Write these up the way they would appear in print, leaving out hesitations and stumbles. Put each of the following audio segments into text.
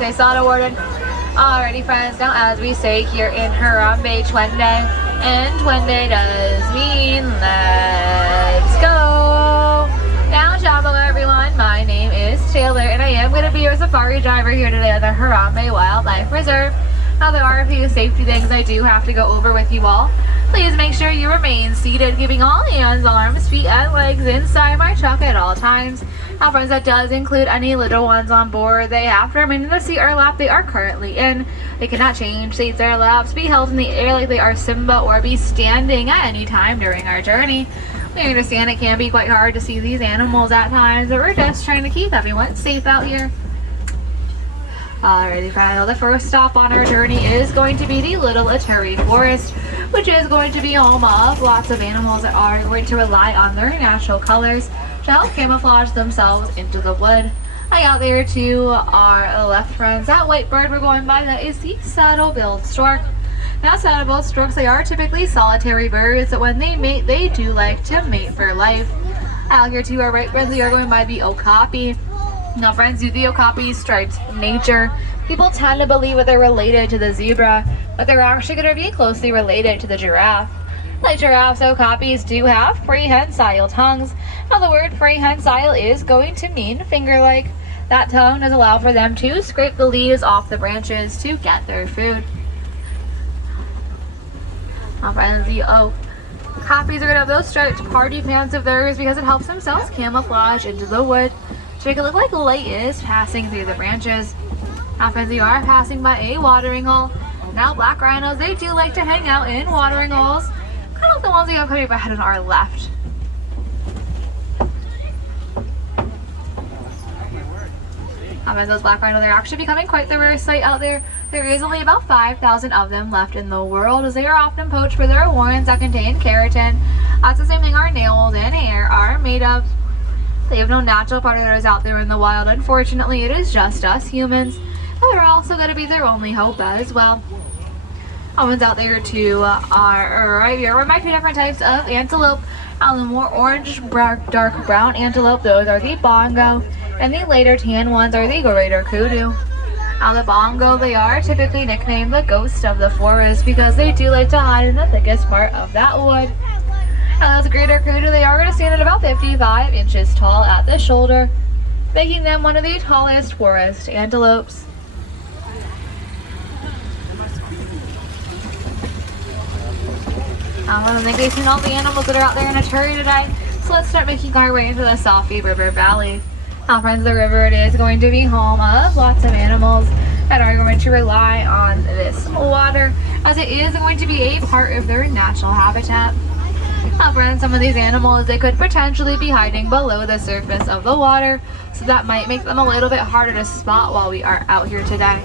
Latte Soda Warden. Alrighty friends, now as we say here in Harambe, Twende, and Twende does mean let's go. Now Jabo everyone, my name is Taylor and I am going to be your safari driver here today at the Harambe Wildlife Reserve. Now there are a few safety things I do have to go over with you all. Please make sure you remain seated, keeping all hands, arms, feet, and legs inside my truck at all times. Now friends, that does include any little ones on board. They have to remain in the seat or lap they are currently in. They cannot change seats or laps, be held in the air like they are Simba, or be standing at any time during our journey. We understand it can be quite hard to see these animals at times, but we're just trying to keep everyone safe out here. Alrighty friends, the first stop on our journey is going to be the Little Ituri Forest, which is going to be home of lots of animals that are going to rely on their natural colors to help camouflage themselves into the wood. Out there to our left friends, that white bird we're going by, that is the saddle-billed stork. Now saddle-billed storks, they are typically solitary birds, but when they mate, they do like to mate for life. Out here to our right friends, we are going by the okapi. Now friends, the okapi stripes nature. People tend to believe that they're related to the zebra, but they're actually going to be closely related to the giraffe. Like giraffes, okapis do have prehensile tongues. Now the word prehensile is going to mean finger-like. That tongue does allow for them to scrape the leaves off the branches to get their food. Now friends, the okapis are going to have those striped party pants of theirs because it helps themselves camouflage into the wood to make it look like light is passing through the branches. Now friends, you are passing by a watering hole. Now black rhinos, they do like to hang out in watering holes, kind of like the ones we have coming up ahead on our left. Those black rhinos, they're actually becoming quite the rare sight out there. There is only about 5,000 of them left in the world, as they are often poached for their horns that contain keratin. That's the same thing our nails and hair are made of. They have no natural predators out there in the wild. Unfortunately, it is just us humans. But they're also going to be their only hope as well. Ones out there too are right here. We're my two different types of antelope. Now the more orange, dark brown antelope, those are the bongo. And the later tan ones are the greater kudu. Now the bongo, they are typically nicknamed the ghost of the forest because they do like to hide in the thickest part of that wood. Now those greater kudu, they are going to stand at about 55 inches tall at the shoulder, making them one of the tallest forest antelopes. I think we've seen all the animals that are out there in Ituri today, so let's start making our way into the Safi River Valley. Now friends, the river, it is going to be home of lots of animals that are going to rely on this water, as it is going to be a part of their natural habitat. Now friends, some of these animals, they could potentially be hiding below the surface of the water, so that might make them a little bit harder to spot while we are out here today.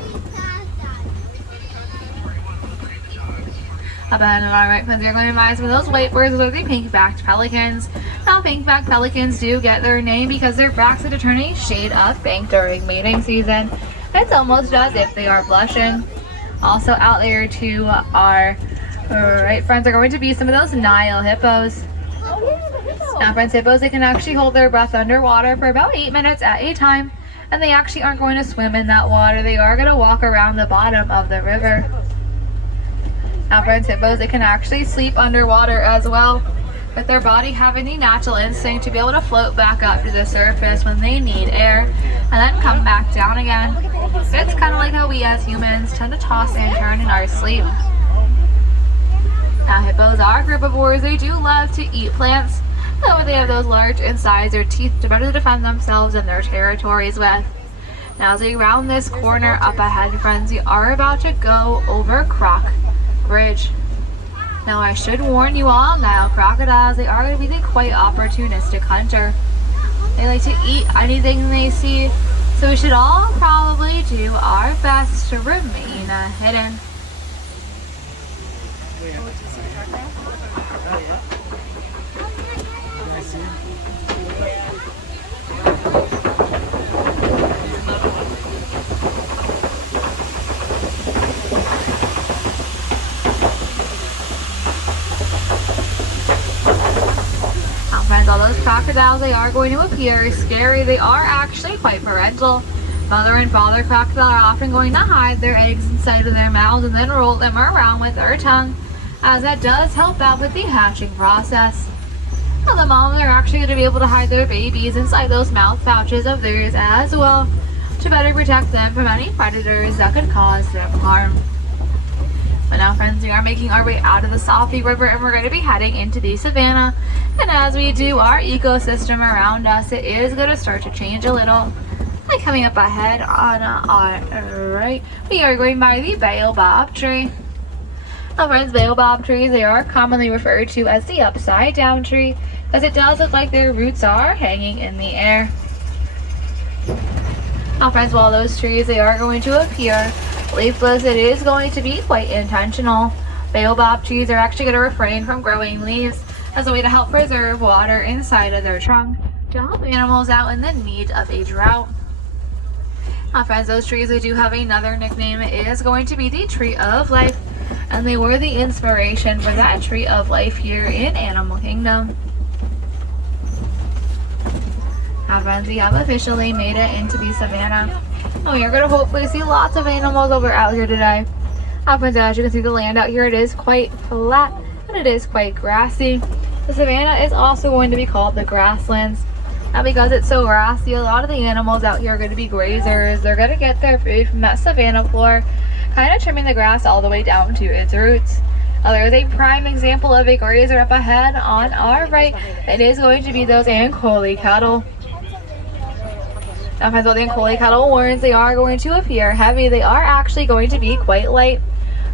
Up ahead on our right friends, you're going to find some of those white birds, those are the pink-backed pelicans. Now pink-backed pelicans do get their name because their backs are to turn a shade of pink during mating season. It's almost as if they are blushing. Also out there to our right friends are going to be some of those Nile hippos. Now friends, hippos, they can actually hold their breath underwater for about 8 minutes at a time, and they actually aren't going to swim in that water. They are going to walk around the bottom of the river. Now friends, hippos, they can actually sleep underwater as well, with their body having the natural instinct to be able to float back up to the surface when they need air, and then come back down again. It's kind of like how we as humans tend to toss and turn in our sleep. Now hippos are herbivores. They do love to eat plants, though they have those large incisor teeth to better defend themselves and their territories with. Now as we round this corner up ahead, friends, we are about to go over Croc Bridge. Now I should warn you all, Nile crocodiles, they are going to be the quite opportunistic hunter. They like to eat anything they see, so we should all probably do our best to remain hidden. All those crocodiles, they are going to appear scary. They are actually quite parental. Mother and father crocodile are often going to hide their eggs inside of their mouths and then roll them around with their tongue, as that does help out with the hatching process. Now the moms are actually going to be able to hide their babies inside those mouth pouches of theirs as well, to better protect them from any predators that could cause them harm. But now, friends, we are making our way out of the Safi River and we're going to be heading into the Savannah. And as we do, our ecosystem around us, it is going to start to change a little. Like coming up ahead on our right, we are going by the baobab tree. Now, friends, baobab trees, they are commonly referred to as the upside down tree, as it does look like their roots are hanging in the air. Now, friends, while those trees, they are going to appear leafless, it is going to be quite intentional. Baobab trees are actually going to refrain from growing leaves as a way to help preserve water inside of their trunk to help animals out in the need of a drought. Now, friends, those trees, they do have another nickname. It is going to be the Tree of Life, and they were the inspiration for that Tree of Life here in Animal Kingdom. Now, friends, we have officially made it into the Savannah. Oh, you're going to hopefully see lots of animals over out here today. Now, friends, as you can see, the land out here, it is quite flat and it is quite grassy. The Savannah is also going to be called the grasslands. Now, because it's so grassy, a lot of the animals out here are going to be grazers. They're going to get their food from that savanna floor, kind of trimming the grass all the way down to its roots. Now, there's a prime example of a grazer up ahead on our right. It is going to be those Ankole cattle. Now, friends, while the Ankole cattle horns, they are going to appear heavy, they are actually going to be quite light.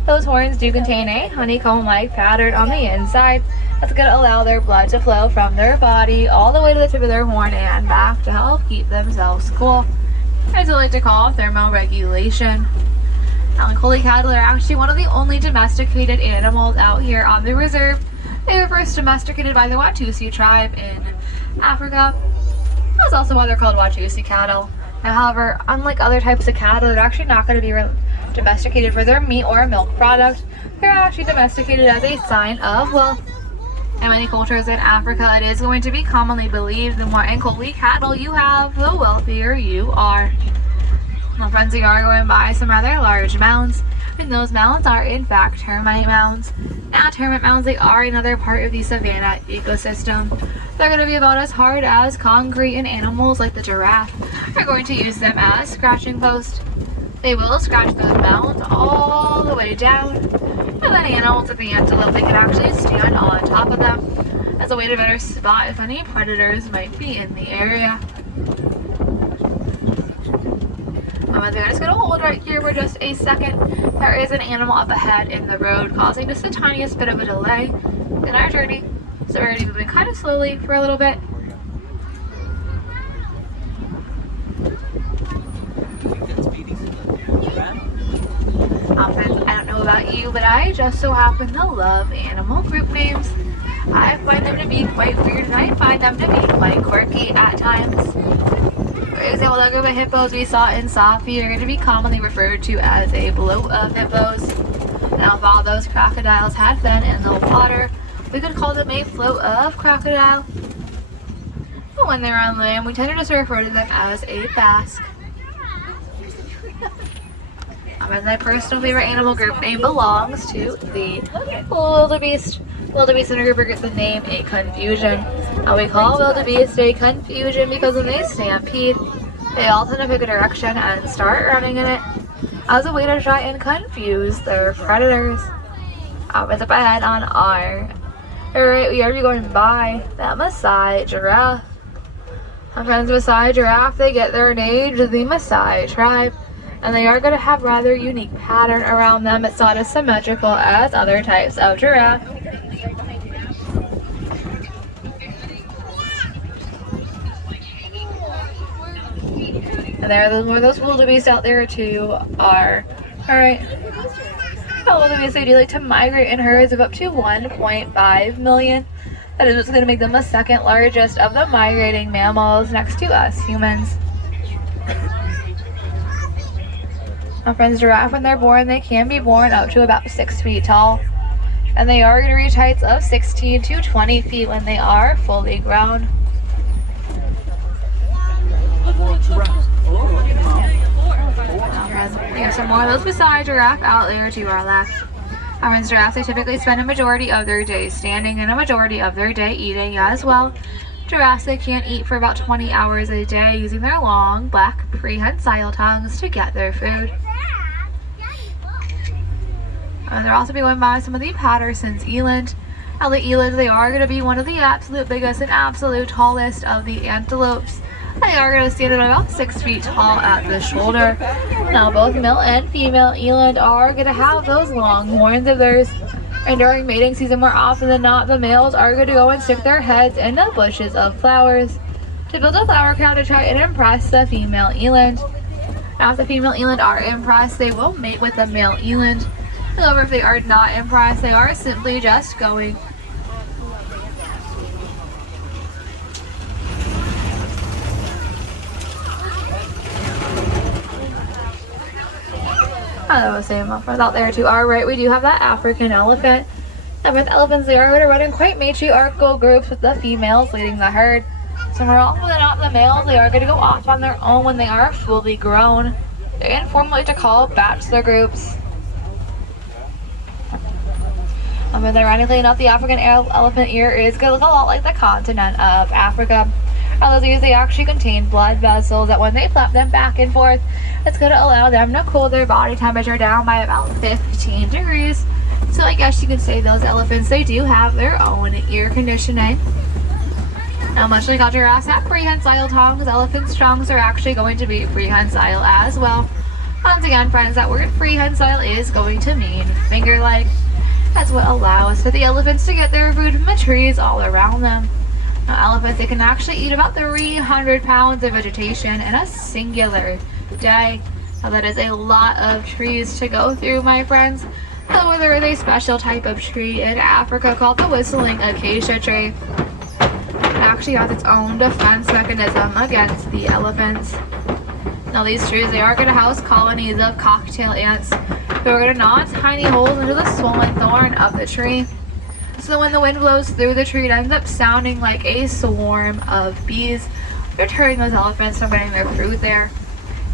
Those horns do contain a honeycomb-like pattern on the inside that's going to allow their blood to flow from their body all the way to the tip of their horn and back to help keep themselves cool, as we like to call thermoregulation. Now, Ankole cattle are actually one of the only domesticated animals out here on the reserve. They were first domesticated by the Watusi tribe in Africa. That's also why they're called Watusi cattle. Now, however, unlike other types of cattle, they're actually not going to be domesticated for their meat or milk product. They're actually domesticated as a sign of wealth. In many cultures in Africa, it is going to be commonly believed the more Ankole cattle you have, the wealthier you are. Now, friends, we are going by some rather large mounds, and those mounds are in fact termite mounds. Now, termite mounds, they are another part of the Savannah ecosystem. They're going to be about as hard as concrete, and animals like the giraffe are going to use them as scratching posts. They will scratch those mounds all the way down, and then animals like the antelope, they can actually stand on top of them as a way to better spot if any predators might be in the area. I'm just going to hold right here for just a second. There is an animal up ahead in the road causing just the tiniest bit of a delay in our journey. So we're going to be moving kind of slowly for a little bit. Friends, I don't know about you, but I just so happen to love animal group names. I find them to be quite weird, and I find them to be quite quirky at times. For example, the group of hippos we saw in Safi are going to be commonly referred to as a bloat of hippos. Now, if all those crocodiles had been in the water, we could call them a float of crocodile. But when they're on land, we tend to just refer to them as a basque. And my personal favorite animal group name belongs to the wildebeest. Wildebeest intergrouper gets the name a confusion. Now, we call wildebeest a confusion because when they stampede, they all tend to pick a direction and start running in it as a way to try and confuse their predators. It's up ahead on our right, we are going by that Maasai giraffe. My friends, Maasai giraffe, they get their name to the Maasai tribe, and they are going to have rather unique pattern around them. It's not as symmetrical as other types of giraffe. And there are more of those wildebeest out there too are. Alright. Wildebeest, they do like to migrate in herds of up to 1.5 million. That is what's going to make them the second largest of the migrating mammals next to us humans. Now, friends, giraffe, when they're born, they can be born up to about 6 feet tall. And they are going to reach heights of 16 to 20 feet when they are fully grown. We have some more of those beside giraffe out there to our left. Our giraffes, they typically spend a majority of their day standing and a majority of their day eating as well. Giraffes, they can eat for about 20 hours a day using their long, black, prehensile tongues to get their food. They'll also be going by some of the Patterson's eland. Now the elands, they are going to be one of the absolute biggest and absolute tallest of the antelopes. They are going to stand at about 6 feet tall at the shoulder. Now both male and female eland are going to have those long horns of theirs. And during mating season, more often than not, the males are going to go and stick their heads in the bushes of flowers to build a flower crown to try and impress the female eland. Now if the female eland are impressed, they will mate with the male eland. However, if they are not impressed, they are simply just going. I was saying out there to our right, we do have that African elephant. And with elephants, they are going to run in quite matriarchal groups with the females leading the herd. So more often than not, the males, they are going to go off on their own when they are fully grown. They informally to call bachelor groups. When they're running clean up, the African elephant ear is going to look a lot like the continent of Africa. Those ears, they actually contain blood vessels that when they flap them back and forth, it's going to allow them to cool their body temperature down by about 15 degrees. So I guess you could say those elephants, they do have their own ear conditioning. Now much like how giraffes have prehensile tongues, elephants' tongues are actually going to be prehensile as well. Once again, friends, that word prehensile is going to mean finger-like. That's what allows for the elephants to get their food from the trees all around them. Now, elephants, they can actually eat about 300 pounds of vegetation in a singular day. Now, that is a lot of trees to go through, my friends. However, there is a special type of tree in Africa called the whistling acacia tree. It actually has its own defense mechanism against the elephants. Now, these trees, they are going to house colonies of cocktail ants who are going to gnaw tiny holes into the swollen thorn of the tree. So when the wind blows through the tree, it ends up sounding like a swarm of bees, deterring those elephants from getting their food there.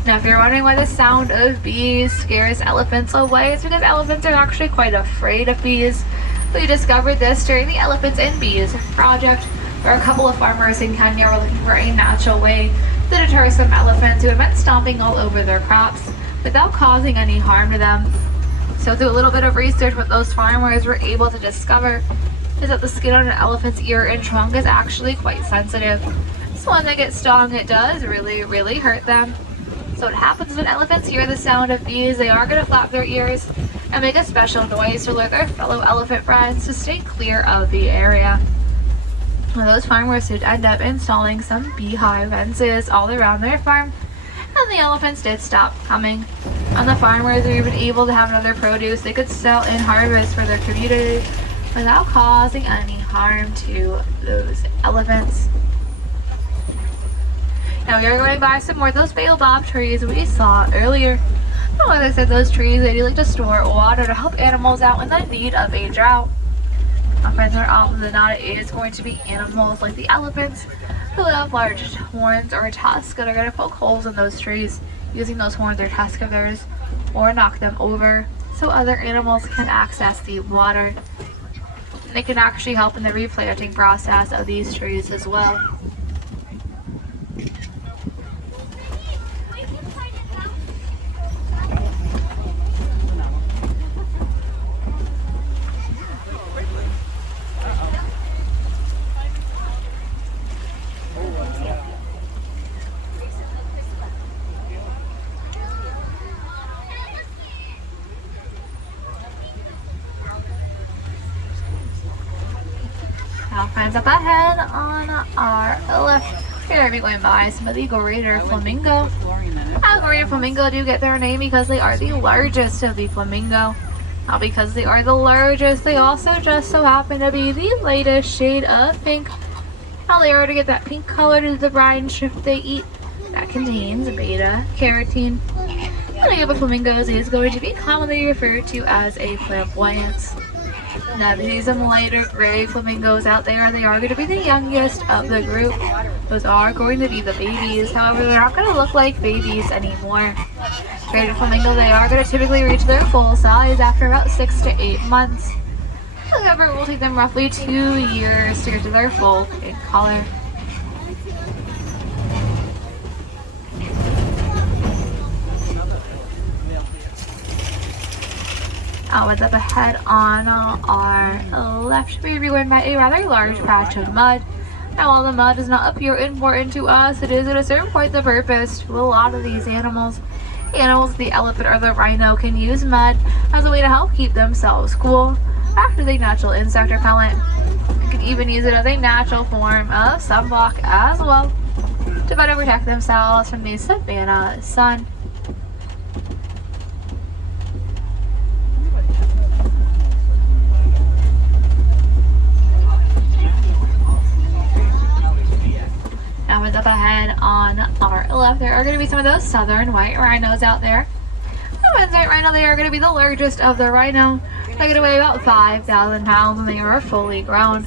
Now if you're wondering why the sound of bees scares elephants away, it's because elephants are actually quite afraid of bees. We discovered this during the Elephants and Bees project, where a couple of farmers in Kenya were looking for a natural way to deter some elephants who had been stomping all over their crops without causing any harm to them. So through a little bit of research, what those farmers were able to discover is that the skin on an elephant's ear and trunk is actually quite sensitive. So when they get stung, it does really hurt them. So what happens when elephants hear the sound of bees, they are going to flap their ears and make a special noise to alert their fellow elephant friends to stay clear of the area. Well, those farmers did end up installing some beehive fences all around their farm, and the elephants did stop coming. And the farmers were even able to have another produce they could sell in harvest for their community without causing any harm to those elephants. Now we are going by some more of those baobab trees we saw earlier. Now, like I said, those trees, they do like to store water to help animals out in the need of a drought. My friends, more often than not, it is going to be animals like the elephants who have large horns or tusks that are going to poke holes in those trees using those horns or tusks of theirs, or knock them over so other animals can access the water. And they can actually help in the replanting process of these trees as well. Now, friends, up ahead on our left, we're going to be going by some of the greater flamingo. Now, greater flamingo do get their name because they are the largest of the flamingo. Now, because they are the largest, they also just so happen to be the lightest shade of pink. Now, they are to get that pink color to the brine shrimp they eat that contains beta carotene. The name of flamingos is going to be commonly referred to as a flamboyance. Now, these some lighter gray flamingos out there, they are going to be the youngest of the group. Those are going to be the babies. However, they're not going to look like babies anymore. Traded flamingo, they are going to typically reach their full size after about 6 to 8 months. However, it will take them roughly 2 years to get to their full pink color. What's up ahead on our left, we're going by a rather large patch of mud. Now, while the mud does not appear important to us, it is going to serve quite the purpose to a lot of these animals. Animals, the elephant or the rhino, can use mud as a way to help keep themselves cool after the natural insect repellent. They can even use it as a natural form of sunblock as well to better protect themselves from the Savannah sun. Now, what's up ahead on our left, there are going to be some of those southern white rhinos out there. The ones white rhino, they are going to be the largest of the rhino. They're going to weigh about 5,000 pounds and they are fully grown.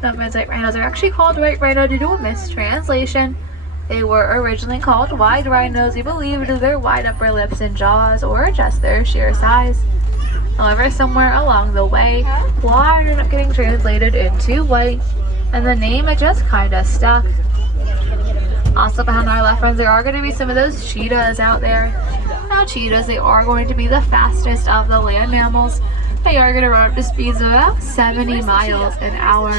The white rhinos are actually called white rhino due to a mistranslation. They were originally called wide rhinos, we believe, due to their wide upper lips and jaws or just their sheer size. However, somewhere along the way, wide ended up getting translated into white, and the name, it just kinda stuck. Also behind our left, friends, there are going to be some of those cheetahs out there. Now, cheetahs, they are going to be the fastest of the land mammals. They are going to run up to speeds of about 70 miles an hour,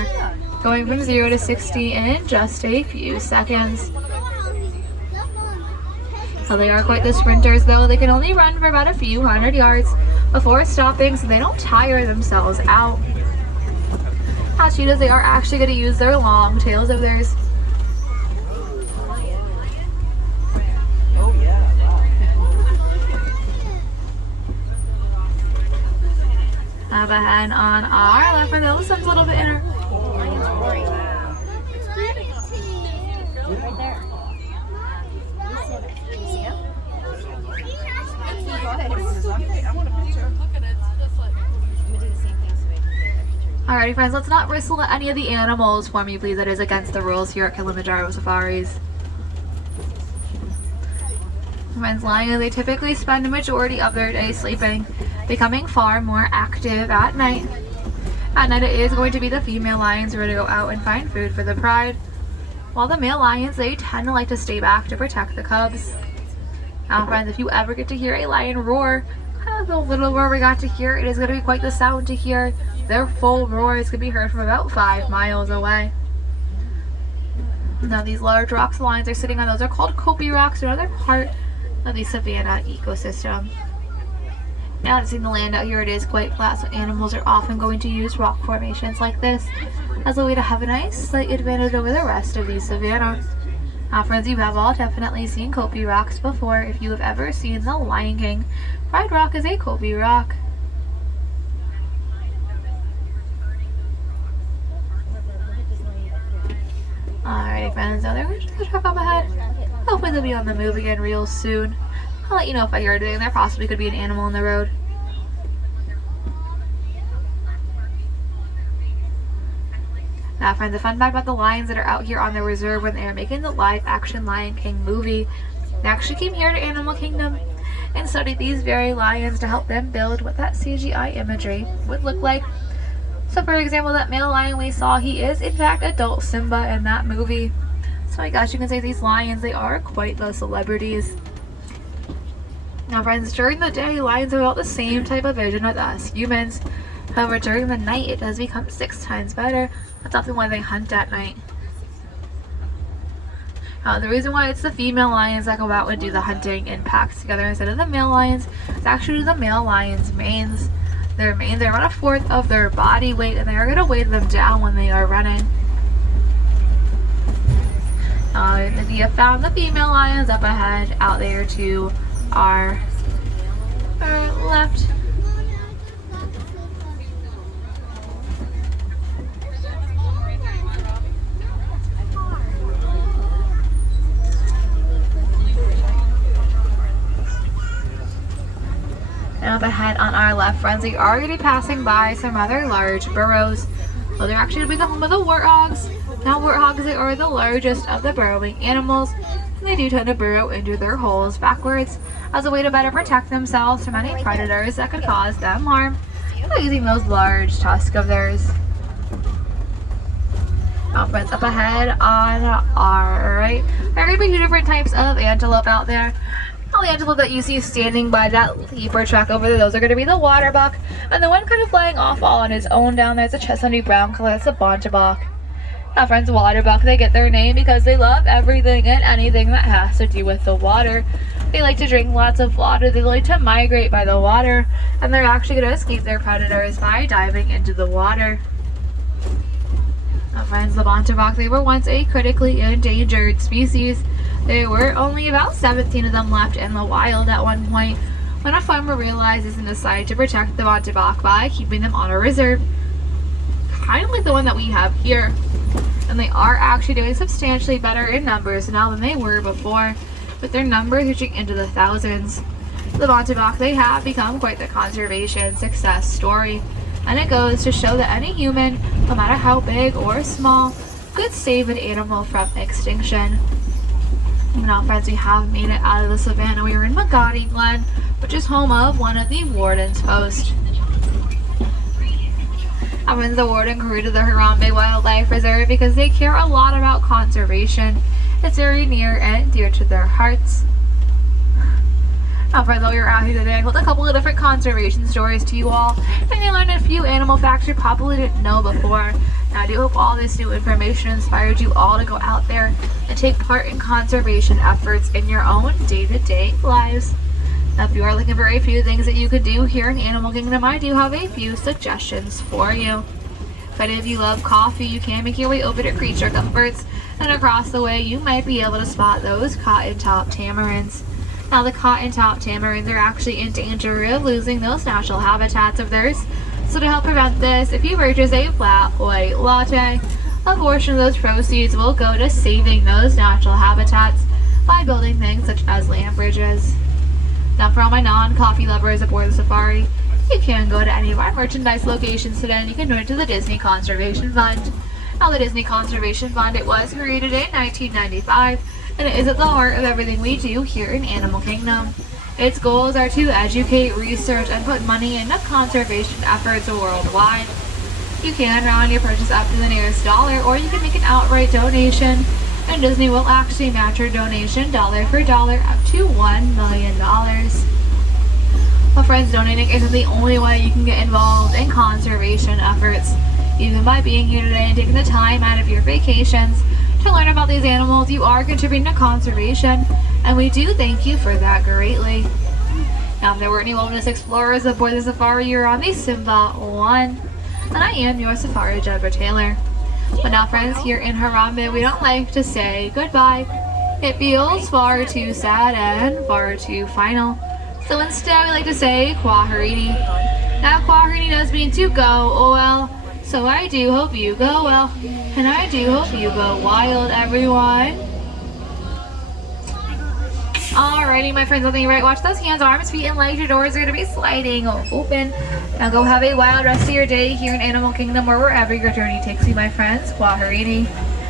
going from 0 to 60 in just a few seconds. Well, they are quite the sprinters, though. They can only run for about a few hundred yards before stopping, so they don't tire themselves out. As cheetahs, they are actually going to use their long tails of theirs. Up ahead on our left, and those sun's a little bit inner. Alrighty, friends, let's not wrestle at any of the animals for me, please. That is against the rules here at Kilimanjaro Safaris. Friends, lions, they typically spend a majority of their day sleeping, becoming far more active at night. At night, it is going to be the female lions who are going to go out and find food for the pride, while the male lions, they tend to like to stay back to protect the cubs. Now, friends, if you ever get to hear a lion roar, kind of the little roar we got to hear, it is going to be quite the sound to hear. Their full roars can be heard from about 5 miles away. Now, these large rocks the lions are sitting on, those are called copy rocks, another part of the Savannah ecosystem. Now, seeing the land out here, it is quite flat, so animals are often going to use rock formations like this as a way to have a nice slight advantage over the rest of the Savannah. Now, friends, you have all definitely seen copy rocks before. If you have ever seen The Lion King, Pride Rock is a copy rock. Alrighty, friends, now they're going to truck up ahead. Hopefully they'll be on the move again real soon. I'll let you know if I hear anything. There possibly could be an animal on the road. Now, friends, a fun fact about the lions that are out here on the reserve when they are making the live-action Lion King movie. They actually came here to Animal Kingdom and studied these very lions to help them build what that CGI imagery would look like. So, for example, that male lion we saw, he is, in fact, adult Simba in that movie. So, I guess you can say these lions, they are quite the celebrities. Now, friends, during the day, lions have about the same type of vision as us humans. However, during the night, it does become 6 times better. That's often why they hunt at night. The reason why it's the female lions that go out and do the hunting in packs together instead of the male lions is actually the male lions' manes. They're about 1/4 of their body weight, and they are going to weigh them down when they are running. And we have found the female lions up ahead out there to our left. And up ahead on our left, friends, we are going to be passing by some rather large burrows. Well, they're actually going to be the home of the warthogs. Now warthogs, they are the largest of the burrowing animals, and they do tend to burrow into their holes backwards as a way to better protect themselves from any predators that could cause them harm by using those large tusks of theirs. Now friends, up ahead on our right, there are going to be two different types of antelope out there. All the antelope that you see standing by that leaper track over there, those are going to be the water buck, and the one kind of flying off all on his own down there is a chestnutty brown color, that's a bonta buck. Now friends, water buck, they get their name because they love everything and anything that has to do with the water. They like to drink lots of water, they like to migrate by the water, and they're actually going to escape their predators by diving into the water. Now friends, the bonta buck, they were once a critically endangered species. There were only about 17 of them left in the wild at one point when a farmer realizes and decided to protect the bonta buck by keeping them on a reserve. Kind of like the one that we have here. And they are actually doing substantially better in numbers now than they were before, with their numbers reaching into the thousands. The bonta buck, they have become quite the conservation success story, and it goes to show that any human, no matter how big or small, could save an animal from extinction. Now friends, we have made it out of the savannah. We are in Magadi Glen, which is home of one of the warden's posts. I went to the warden crew to the Harambe Wildlife Reserve because they care a lot about conservation. It's very near and dear to their hearts. Now friends, while we were out here today, I told a couple of different conservation stories to you all, and you learned a few animal facts you probably didn't know before. Now I do hope all this new information inspired you all to go out there and take part in conservation efforts in your own day-to-day lives. Now if you are looking for a few things that you could do here in Animal Kingdom, I do have a few suggestions for you. If any of you love coffee, you can make your way over to Creature Comforts, and across the way you might be able to spot those cotton-top tamarins. Now the cotton-top tamarins are actually in danger of losing those natural habitats of theirs. So to help prevent this, if you purchase a flat white latte, a portion of those proceeds will go to saving those natural habitats by building things such as land bridges. Now for all my non-coffee lovers aboard the safari, you can go to any of our merchandise locations today and you can donate to the Disney Conservation Fund. Now the Disney Conservation Fund, it was created in 1995, and it is at the heart of everything we do here in Animal Kingdom. Its goals are to educate, research, and put money into conservation efforts worldwide. You can round your purchase up to the nearest dollar, or you can make an outright donation, and Disney will actually match your donation dollar for dollar up to $1 million. Well friends, donating isn't the only way you can get involved in conservation efforts. Even by being here today and taking the time out of your vacations to learn about these animals, you are contributing to conservation, and we do thank you for that greatly. Now if there were any wilderness explorers aboard the safari, you're on the Simba 1, and I am your Safari Driver Taylor. But now friends, here in Harambe, we don't like to say goodbye. It feels far too sad and far too final. So instead we like to say Kwaherini. Now Kwaherini does mean to go well, so I do hope you go well, and I do hope you go wild, everyone. Alrighty, my friends, on the right, watch those hands, arms, feet, and legs. Your doors are going to be sliding open. Now go have a wild rest of your day here in Animal Kingdom, or wherever your journey takes you, my friends. Kwaherini.